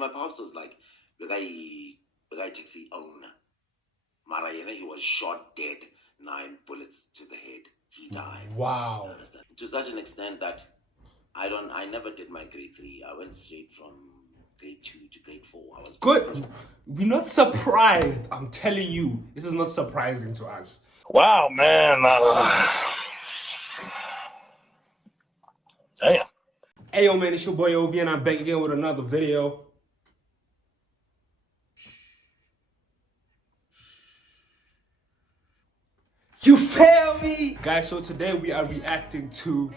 my pops was like, the guy taxi owner. Mara, he was shot dead, 9 bullets to the head. He died. Wow. You understand? To such an extent that I never did my grade 3. I went straight from grade 2 to grade 4. I was Good. We're not surprised. I'm telling you, this is not surprising to us. Wow, man. Damn. Hey, yo, man, it's your boy Ovi, and I'm back again with another video. You feel me? Guys, so today we are reacting to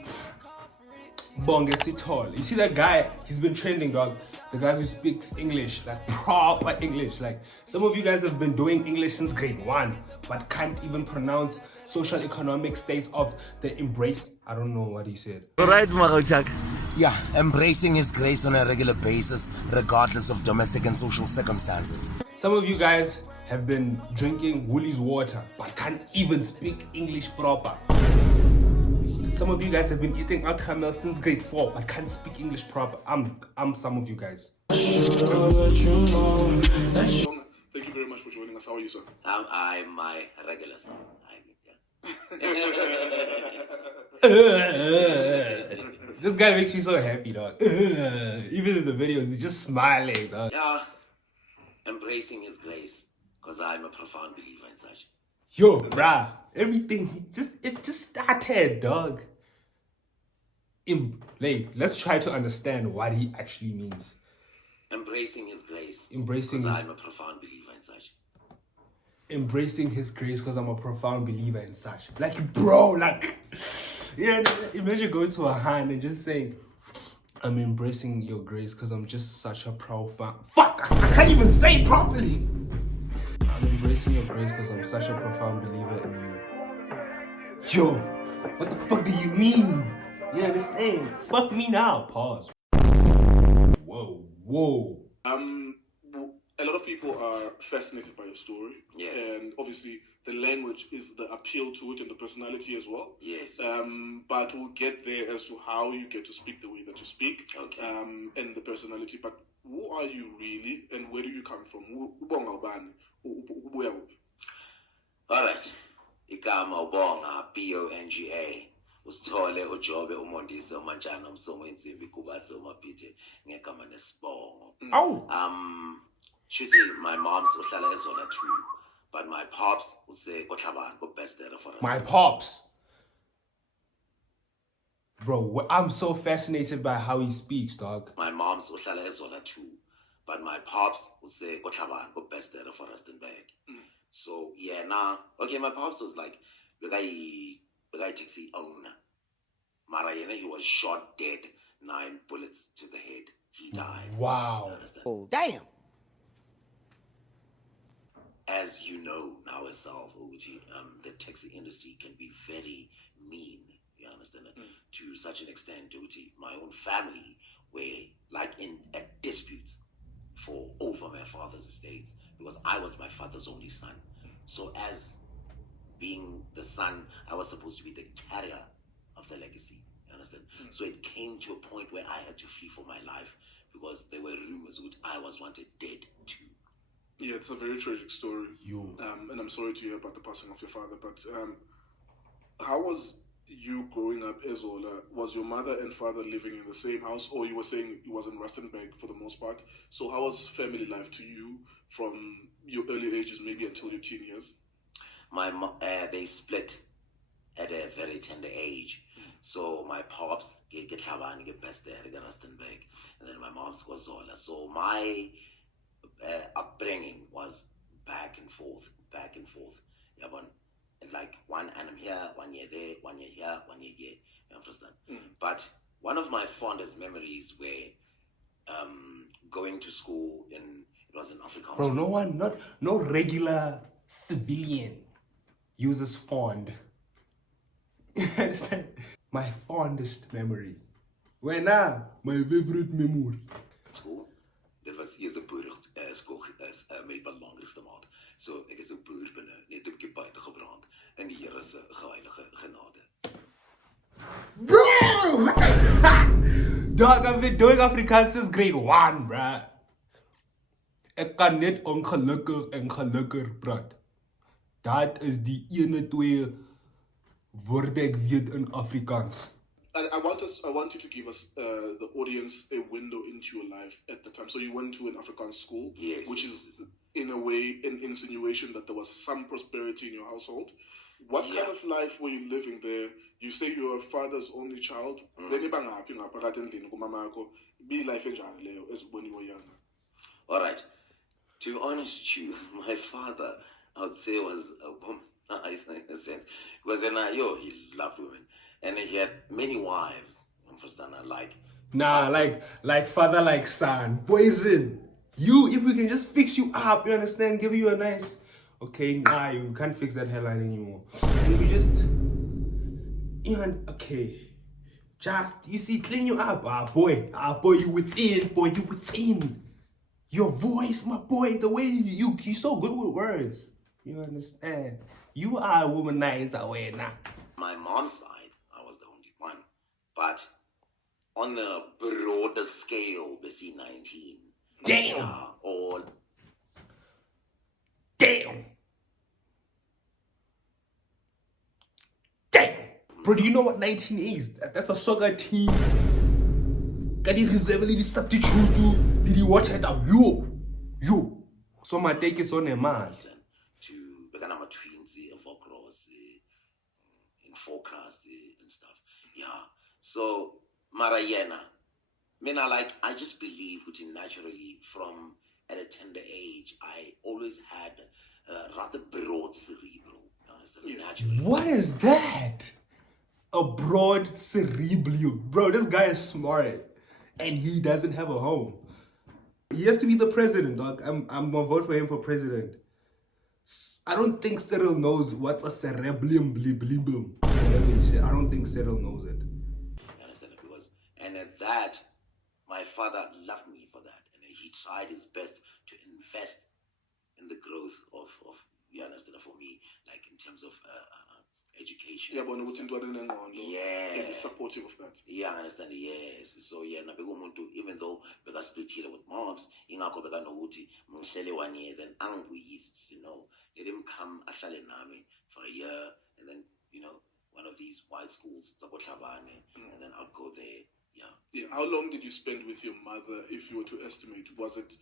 Bongesitol. You see that guy? He's been trending, dog. The guy who speaks English, like proper English. Like, some of you guys have been doing English since grade 1, but can't even pronounce social economic state of the embrace. I don't know what he said. Right, Marotak. Yeah, embracing his grace on a regular basis, regardless of domestic and social circumstances. Some of you guys have been drinking Woolies water, but can't even speak English proper. Some of you guys have been eating alcohol since grade 4, but can't speak English proper. I'm some of you guys. Thank you very much for joining us. How are you, sir? I'm my regular son. This guy makes me so happy, dog. Even in the videos, he's just smiling, dog. Yeah, embracing his grace, because I'm a profound believer in such. Yo, bruh, everything, it just started, dog. Let's try to understand what he actually means. Embracing his grace, Embracing because his- I'm a profound believer in such. Embracing his grace because I'm a profound believer in such. Like, bro, like, yeah, imagine going to a hand and just saying, I'm embracing your grace because I'm just such a profound... Fuck, I can't even say it properly. I'm embracing your grace because I'm such a profound believer in you. Yo, what the fuck do you mean? You understand? Fuck me now. Pause. Whoa. A lot of people are fascinated by your story. Yes. And obviously, the language is the appeal to it and the personality as well. Yes. But we'll get there as to how you get to speak the way that you speak. Okay. And the personality. But who are you really, and where do you come from? Alright. Igama ubonga BONGA. Usithole ujobe umondisi umanjana umsomo insimbi kubase umapithe ngegama nesibongo. Oh. Shuthi my mom's uhlala eZola too, but my pops use koTlhabani ko best there for us. My pops. Bro, I'm so fascinated by how he speaks, dog. My mom's uhlala eZola too, but my pops use koTlhabani ko best there for Rustenburg. So yeah, okay, my pops was like the guy taxi owner. Mara, he was shot dead, 9 bullets to the head. He died. Wow. You understand? Oh, damn. As you know now yourself, Uguti, the taxi industry can be very mean. You understand? To such an extent, Uguti, my own family were like in disputes for over my father's estates because I was my father's only son. So as being the son, I was supposed to be the carrier of the legacy. You understand? So it came to a point where I had to flee for my life because there were rumors that I was wanted dead too. Yeah, it's a very tragic story. You. And I'm sorry to hear about the passing of your father. But how was you growing up Ezola? Was your mother and father living in the same house, or you were saying it was in Rustenburg for the most part? So how was family life to you from your early ages, maybe until your teen years? My mom, they split at a very tender age. So my pops get Tlhabani, get best there, get Rustenburg, and then my mom's got Zola. So my upbringing was back and forth. Yeah, like one annum here, 1 year there, 1 year here, 1 year here. You understand? But one of my fondest memories were going to school it was in Afrikaans. Bro, no regular civilian uses fond. You understand? My fondest memory. When my favorite memory. School. Dit was eers 'n boerskool met belangrikste maat. So ek is 'n boer binne, net 'n bietjie buite gebrand in die Here se geheilige genade. Bro! Dog, I've been doing Afrikaans since grade 1, bruh. Ek kan net ongelukkig en gelukkig praat. Dat is die ene twee woorde ek weet in Afrikaans. I want you to give us the audience a window into your life at the time. So you went to an Afrikaans school, Yes, which is in a way an insinuation that there was some prosperity in your household. What kind of life were you living there? You say you're a father's only child. Be life enjani leyo as when you were younger? All right. To be honest with you, my father, I would say, was a womanizer in a sense. Because he loved women. And he had many wives. You understand? Nah, like father, like son. Poison. You, if we can just fix you up, you understand? Give you a nice... Okay, nah, you can't fix that hairline anymore. And we just... Okay. Just, you see, clean you up. Boy, you within. Boy, you within. Your voice, my boy, the way you're so good with words. You understand? You are a womanizer, way now. My mom's side, I was the only one. But on a broader scale, BC 19. Damn. Yeah, or... Damn. Bro, do you know what 19 is? That's a soccer team. Can you reserve the substitute to the water down? You. So my take is on a man. To become a twins, for cross, in forecast and stuff. Yeah. So Marayena. I just believe within naturally from at a tender age, I always had a rather broad cerebral. Naturally. What is that? A broad cerebral. Bro, this guy is smart. And he doesn't have a home. He has to be the president, dog. I'm gonna vote for him for president. I don't think Cyril knows what's a cerebellum bliblibum. I don't think Cyril knows it. You understand? And at that, my father loved me for that. And he tried his best to invest in the growth of you understand, for me, like in terms of education. Yeah, but and he's supportive of that. Yeah, I understand. Yes. So even though because split here with moms, ingakho bekanokuthi mungihlele 1 year, then angiyisi, let him come ahlale nami for a year, and then one of these white schools, and then I'll go there. Yeah. How long did you spend with your mother, if you were to estimate? Was it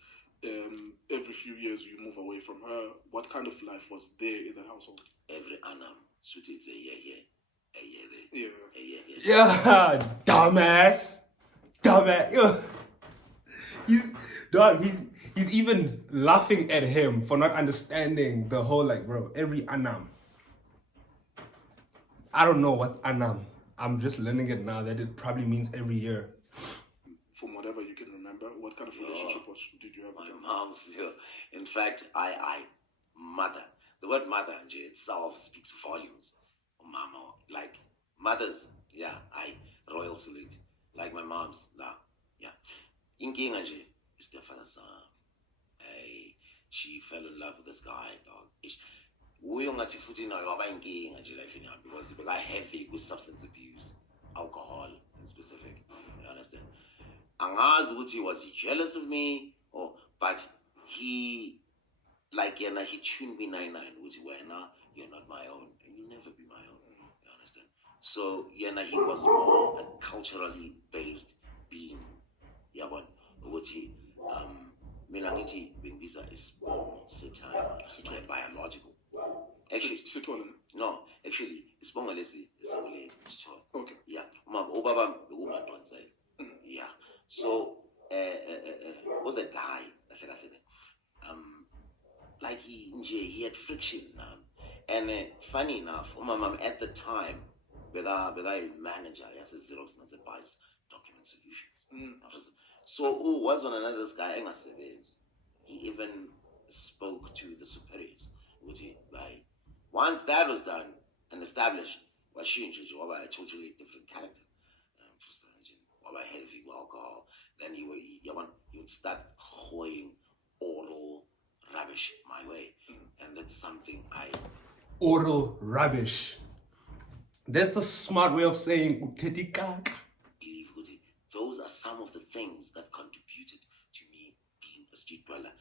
every few years you move away from her? What kind of life was there in the household? Every annum, so it's a year here, a year there, yeah, a year here. Yeah, dumbass. Yo. He's even laughing at him for not understanding the whole, bro, every annum. I don't know what's annum. I'm just learning it now that it probably means every year. From whatever you can remember, what kind of relationship did you have with my mom? In fact, mother. The word mother itself speaks volumes. Mama, like mothers, yeah, royal salute. Like my mom's, yeah. Inkinga nje, stepfather son. She fell in love with this guy, dog. Because he got heavy with substance abuse, alcohol in specific. You understand? Was he jealous of me? But he tuned me 9-9, which you're not my own, and you'll never be my own. You understand? So he was more a culturally based being. Yeah, but mina ngithi bengibiza isibongo seThaiba, my biological. Actually, no, actually, isibongo lesi esawule Sithole. Okay. Yeah, ubaba bekumadonsela. Yeah. So with the guy, he had friction, and funny enough, my mom at the time, with our manager, yes, Xerox not buys document solutions. So who was on another guy? He even spoke to the superiors. Once that was done and established, was she a totally different character. Heavy alcohol, then you would start hoying oral rubbish my way, and that's something oral rubbish. That's a smart way of saying utetikaka. Those are some of the things that contributed to me being a street dweller.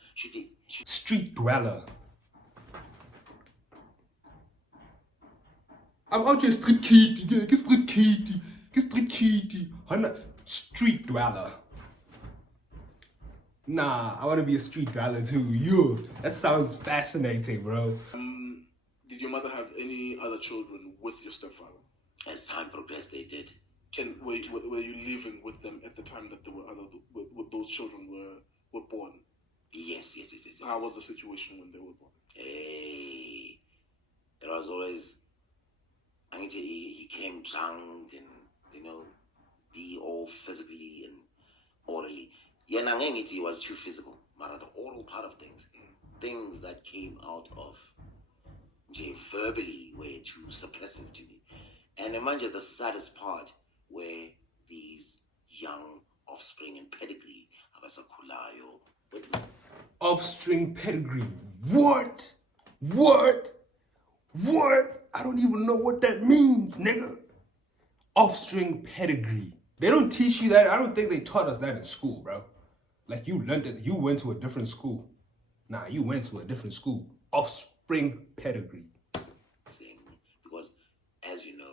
street dweller. I'm out here street kitty, get street kitty, get street kitty. I'm not street dweller. Nah, I want to be a street dweller too. You, that sounds fascinating, bro. Did your mother have any other children with your stepfather? As time progressed, they did. And were you living with them at the time that there were those children were born? Yes. How was the situation when they were born? Hey, it was always. I mean, he came drunk and be all physically and orally. Yeah, he was too physical, but the oral part of things, things that came out of verbally were too suppressive to me. And imagine the saddest part where these young offspring and pedigree, abasakulayo, witness. Offspring pedigree. What? I don't even know what that means, nigga. Offspring pedigree. They don't teach you that. I don't think they taught us that in school, bro. Like, you learned it. You went to a different school. Nah, you went to a different school. Offspring pedigree. Same. Because, as you know,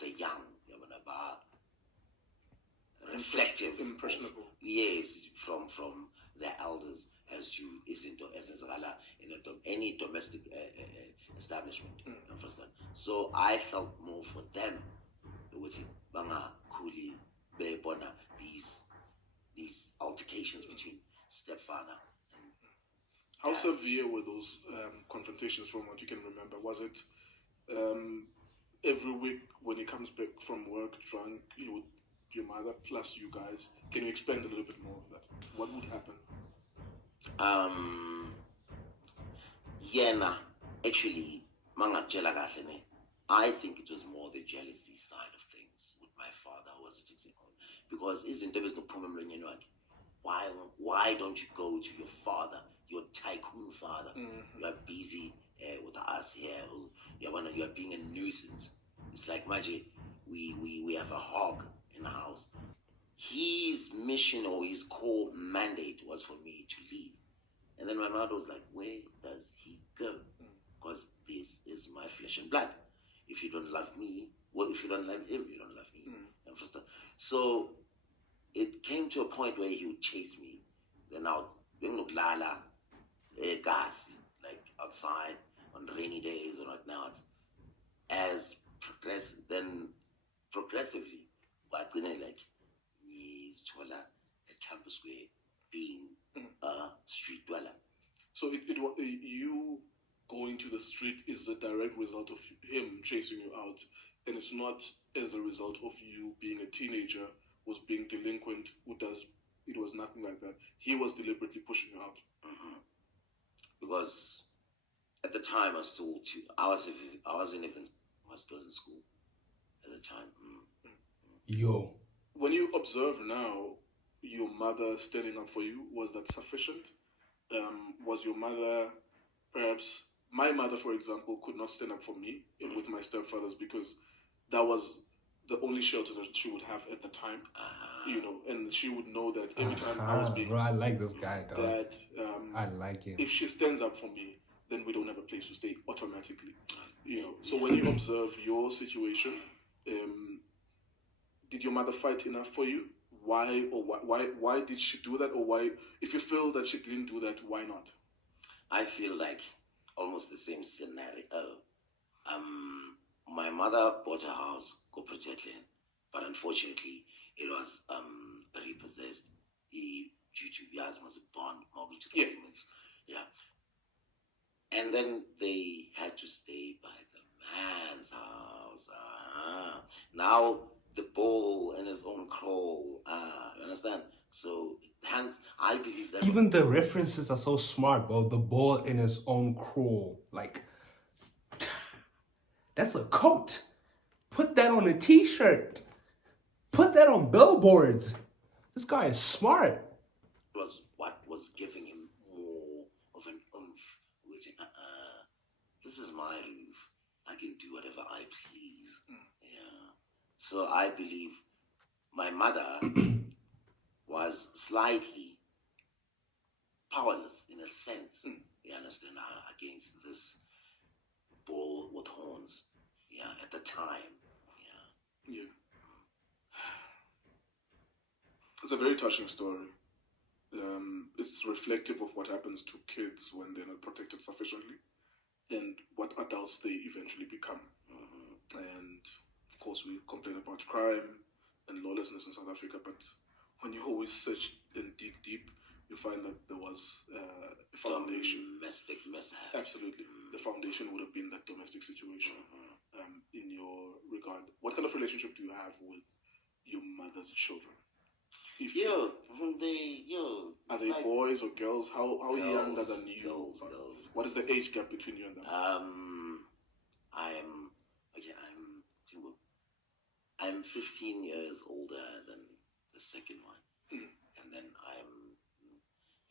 the young, reflective, impressionable. Yes, from their elders as to isn't in any domestic establishment. Understand? So I felt more for them. These altercations between stepfather and how severe were those confrontations from what you can remember? Was it every week when he comes back from work drunk, your mother plus you guys? Can you expand a little bit more on that? What would happen? Actually, I think it was more the jealousy side of things with my father who was a taxi owner. Because isn't there no problem? Why don't you go to your father, your tycoon father? You are busy with us here. You are being a nuisance. It's like magic. We have a hog in the house. His mission or his core mandate was for me to leave. And then my mother was like, where does he go? Because this is my flesh and blood. If you don't love me, well, if you don't love him, you don't love me. So it came to a point where he would chase me. Then I would gas, like outside on rainy days or whatnot. As progressively, but then like he's at Campus Square being a street dweller. So you going to the street is a direct result of him chasing you out, and it's not as a result of you being a teenager was being delinquent. It was nothing like that. He was deliberately pushing you out. Because at the time I was still in school at the time. Yo. When you observe now your mother standing up for you, was that sufficient? Was your mother, perhaps my mother, for example, could not stand up for me with my stepfathers because that was the only shelter that she would have at the time, and she would know that every time I was being... Bro, I like this guy, dog. That, I like him. If she stands up for me, then we don't have a place to stay automatically, So when you observe your situation, did your mother fight enough for you? Why did she do that? Or why, if you feel that she didn't do that, why not? I feel like almost the same scenario. My mother bought a house, go protect land, but unfortunately it was repossessed due to was a bond mortgage agreements. Yeah. And then they had to stay by the man's house. Now the ball in his own crawl. You understand? So hence I believe that even the references are so smart, bro. The ball in his own crawl. Like, that's a coat. Put that on a t-shirt. Put that on billboards. This guy is smart. Was what was giving him more of an oomph. This is my roof. I can do whatever I please. Yeah. So I believe my mother was slightly powerless in a sense. You understand? Against this bull with horns. Yeah, at the time. Yeah. It's a very touching story. It's reflective of what happens to kids when they're not protected sufficiently and what adults they eventually become. And of course, we complain about crime and lawlessness in South Africa, but when you always search and dig deep, you find that there was a foundation. Domestic mishaps. Absolutely. The foundation would have been that domestic situation. In your regard, what kind of relationship do you have with your mother's children? Are they like boys or girls? How younger than you? Girls. What is the age gap between you and them? I'm 15 years older than the second one, and then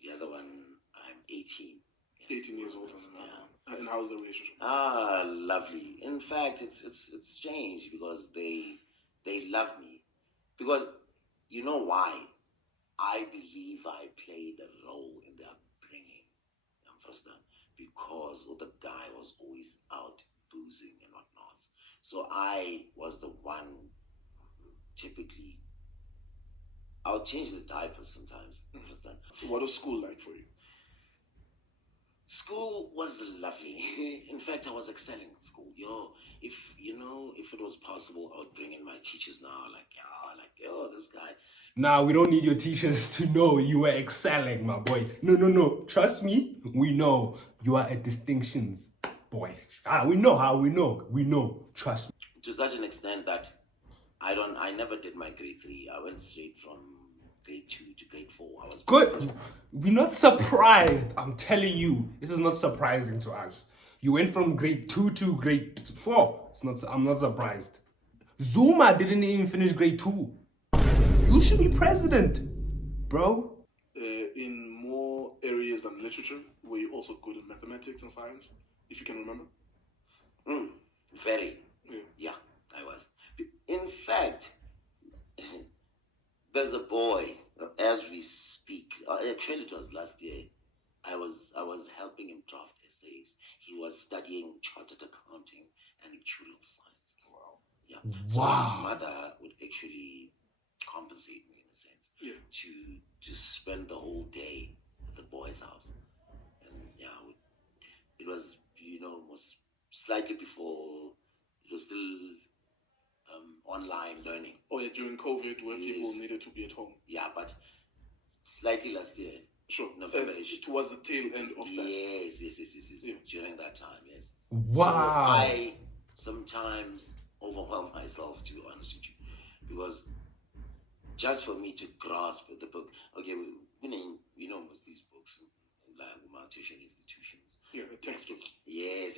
the other one. I'm 18. 18 years older than that. Yeah. And how's the relationship? Lovely. In fact, it's strange because they love me because you know why? I believe I played a role in their upbringing. First, because the guy was always out boozing and whatnot. So I was the one. Typically, I'll change the diapers sometimes. What was school like for you? School was lovely. In fact, I was excelling at school. If it was possible, I would bring in my teachers now. This guy. Nah, we don't need your teachers to know you were excelling, my boy. No. Trust me, we know you are at distinctions, boy. We know. Trust me. To such an extent that I never did my grade 3. I went straight from grade 2 to grade 4. I was good. We're not surprised. I'm telling you, this is not surprising to us. You went from grade 2 to grade 4. I'm not surprised. Zuma didn't even finish grade 2. You should be president, bro. In more areas than literature, were you also good at mathematics and science, if you can remember? Very. Yeah, I was. In fact, there's a boy, as we speak, actually it was last year, I was helping him draft essays. He was studying chartered accounting and actuarial sciences. Wow. Yeah. So his mother would actually compensate me in a sense to spend the whole day at the boy's house. And it was, was slightly before, it was still online learning. Oh yeah, during COVID where people needed to be at home. Yeah, but slightly last year. Sure. November. Towards the tail end of that. Yes. Yeah. During that time, yes. Wow. So I sometimes overwhelm myself, to be honest with you, because just for me to grasp the book, okay, we know most these books in like tuition institutions. Yeah, the textbook. Yes.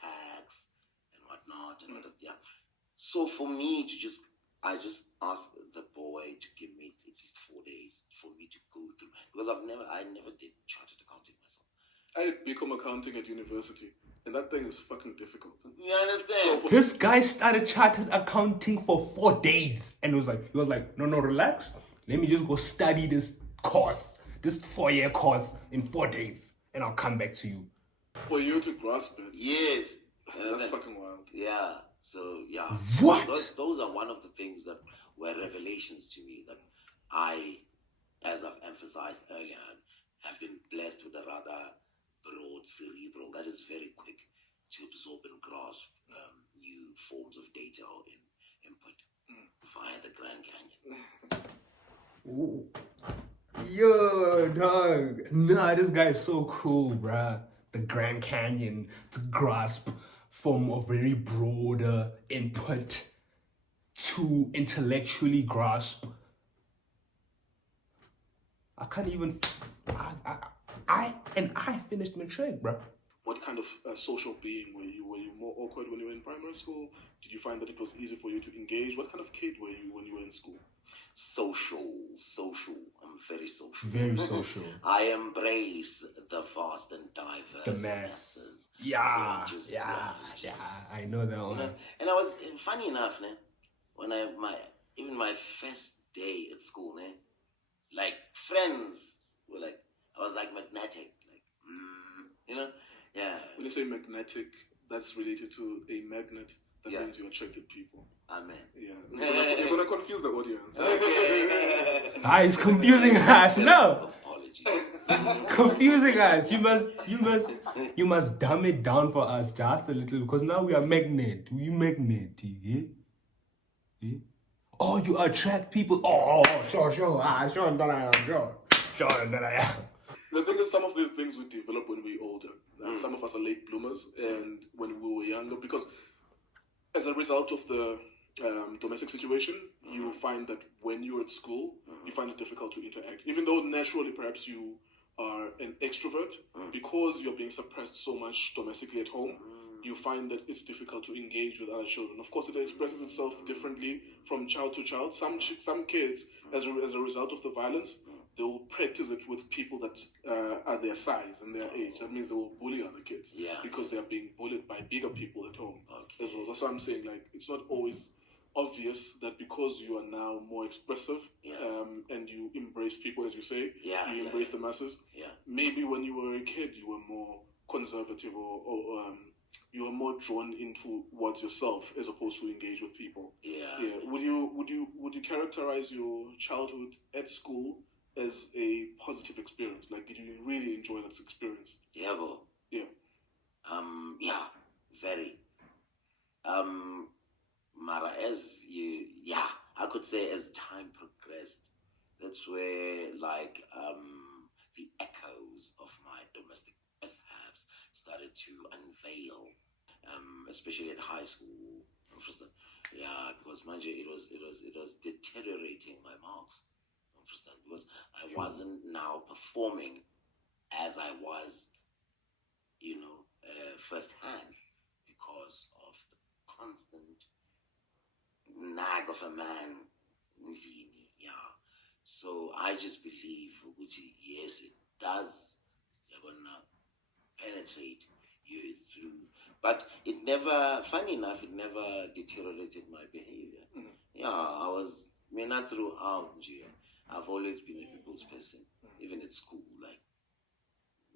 Tax and whatnot and whatnot. Yeah. So for me I just asked the boy to give me at least 4 days for me to go through, because I never did chartered accounting myself. I did BCom accounting at university, and that thing is fucking difficult. You understand? This guy started chartered accounting for 4 days, and he was like, no, relax. Let me just go study this course, this 4-year course in 4 days, and I'll come back to you. For you to grasp it. Yes. That's fucking wild. Yeah. So, yeah. What? Those are one of the things that were revelations to me, that I, as I've emphasized earlier, have been blessed with a rather broad cerebral that is very quick to absorb and grasp new forms of data or input via the Grand Canyon. Ooh. Yo, dog. Nah, this guy is so cool, bruh. The Grand Canyon to grasp from a very broader input to intellectually grasp. I can't even. I finished matric, bruh. What kind of social being were you? Were you more awkward when you were in primary school? Did you find that it was easy for you to engage? What kind of kid were you when you were in school? Social. I'm very social. Very social. I embrace the vast and diverse The masses. Yeah. I know that one. And I was, funny enough, when my first day at school, like friends were like, I was like magnetic, like, you know, yeah. When you say magnetic, that's related to a magnet. That Yeah. means you attracted people. Amen. Yeah. You're gonna confuse the audience. It's confusing us. No, Apologies. it's confusing us. You must dumb it down for us just a little because now we are magnet. We magnet. Yeah? Yeah? Oh, you attract people. Oh, sure. Sure, that I am. Sure, that I am. The thing is, some of these things we develop when we're older. Some of us are late bloomers, and when we were younger, because as a result of the domestic situation, you find that when you're at school, you find it difficult to interact. Even though naturally, perhaps you are an extrovert, because you're being suppressed so much domestically at home, you find that it's difficult to engage with other children. Of course, it expresses itself differently from child to child. Some kids, as a result of the violence, they will practice it with people that are their size and their age. That means they will bully other kids because they are being bullied by bigger people at home as well. That's what I'm saying. Like, it's not always obvious that because you are now more expressive and you embrace people, as you say, you embrace the masses. Maybe when you were a kid, you were more conservative or you are more drawn into towards yourself as opposed to engage with people. Would you characterize your childhood at school as a positive experience? Like, did you really enjoy that experience? Yeah, bro. Yeah. Very. Mara, I could say as time progressed, that's where like the echoes of my domestic mishaps started to unveil, especially at high school. Because manje it was deteriorating my marks. Because I wasn't now performing as I was, firsthand, because of the constant nag of a man. So I just believe, yes, it does penetrate you through. But it never, funny enough, it never deteriorated my behavior. I was, not throughout, I've always been a people's person, even at school, like,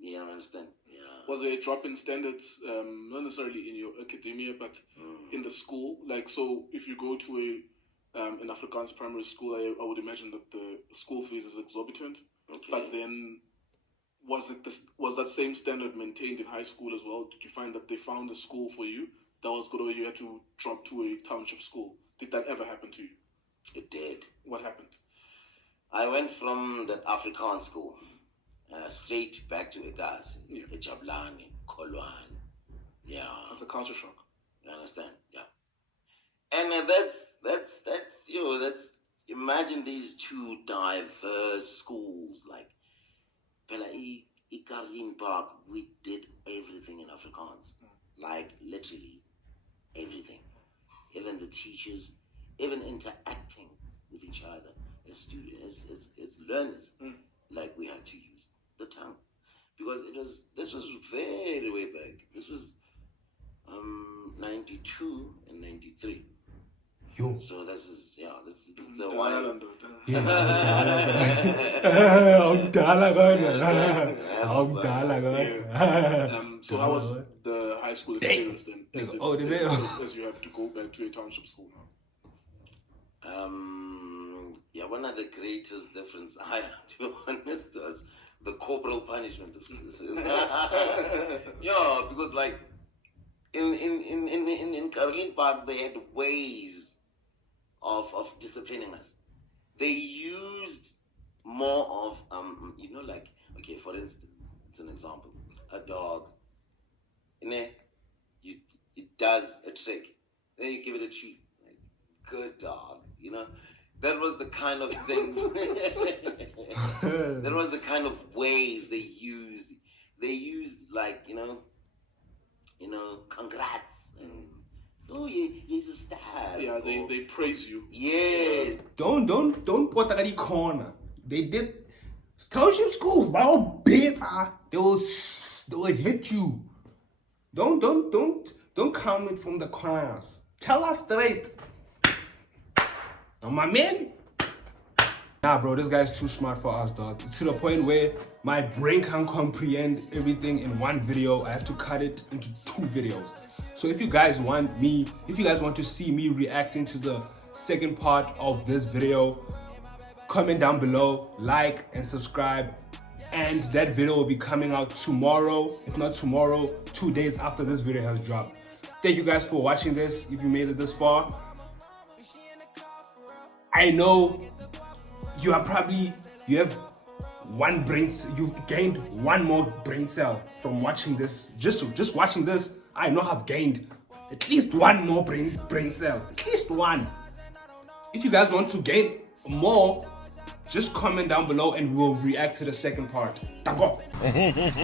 I understand. Was there a drop in standards, not necessarily in your academia, but in the school? Like, so if you go to an Afrikaans primary school, I would imagine that the school fees is exorbitant. Okay. But then, was that same standard maintained in high school as well? Did you find that they found a school for you that was good, or you had to drop to a township school? Did that ever happen to you? It did. What happened? I went from that Afrikaans school straight back to Egas, Ejabulani, Kolwane. That's a culture shock. You understand? Yeah. And that's imagine these two diverse schools, like Ikarleen Park. We did everything in Afrikaans, like literally everything, even the teachers, even interacting with each other as students, as learners, like we had to use the tongue, because this was very way back. This was 92 and 93. Yo. So this is a while. So how was the high school experience then? As you have to go back to a township school now. One of the greatest difference I have, to be honest, was the corporal punishment of this. Because like in Caroline Park, they had ways of disciplining us. They used more of like, okay, for instance, it's an example. A dog, it does a trick. Then you give it a treat. Like, good dog, That was the kind of things. That was the kind of ways they used. They used like congrats and you're a star. Yeah, they praise you. Yes. Don't put that in the corner. They did township schools, but all better. They will hit you. Don't come in from the corners. Tell us straight. My man, Nah, bro, this guy's too smart for us, dog. It's to the point where my brain can't comprehend everything in one video. I have to cut it into 2 videos. So if you guys want to see me reacting to the second part of this video, comment down below, like and subscribe. And that video will be coming out tomorrow. If not tomorrow, 2 days after this video has dropped. Thank you guys for watching this. If you made it this far, I know you have one brain, you've gained one more brain cell from watching this. Just watching this, I know I've gained at least one more brain cell. At least one. If you guys want to gain more, just comment down below and we'll react to the second part. Tako.